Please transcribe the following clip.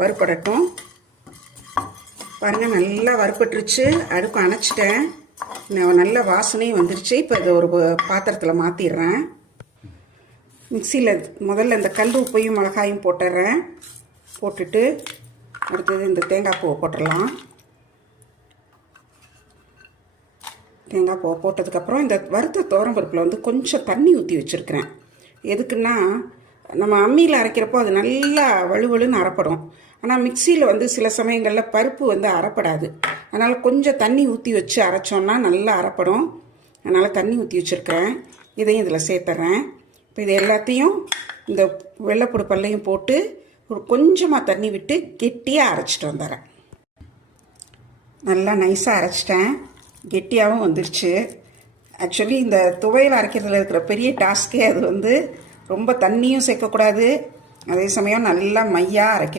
வறுப்படட்டும். பாருங்கள், நல்லா வறுப்பட்டுருச்சு. அடுப்பு அணைச்சிட்டேன். நல்ல வாசனையும் வந்துருச்சு. இப்போ இதை ஒரு பாத்திரத்தில் மாற்றிடுறேன். மிக்சியில் முதல்ல இந்த கல் உப்பையும் மிளகாயும் போட்டுடுறேன். போட்டுட்டு அடுத்தது இந்த தேங்காய் பூவை போட்டுடலாம். தேங்காய் பூவை போட்டதுக்கப்புறம் இந்த வறுத்த துவரம்பருப்பில் வந்து கொஞ்சம் தண்ணி ஊற்றி வச்சுருக்கிறேன். எதுக்குன்னா, நம்ம அம்மியில் அரைக்கிறப்போ அது நல்லா வலுவலுன்னு அரைப்படும். ஆனால் மிக்சியில் வந்து சில சமயங்களில் பருப்பு வந்து அரைப்படாது. அதனால் கொஞ்சம் தண்ணி ஊற்றி வச்சு அரைச்சோன்னா நல்லா அரைப்படும். அதனால் தண்ணி ஊற்றி வச்சுருக்கிறேன். இதையும் இதில் சேர்த்துறேன். இப்போ இது எல்லாத்தையும் இந்த வெள்ளைப்பூடு பல்லையும் போட்டு ஒரு கொஞ்சமாக தண்ணி விட்டு கெட்டியாக அரைச்சிட்டு வந்துடுறேன். நல்லா நைஸாக அரைச்சிட்டேன். கெட்டியாகவும் வந்துருச்சு. ஆக்சுவலி இந்த துவையல் அரைக்கிறதுல இருக்கிற பெரிய டாஸ்க்கே அது வந்து ரொம்ப தண்ணியும் சேர்க்கக்கூடாது, அதே சமயம் நல்லா மையாக அரைக்க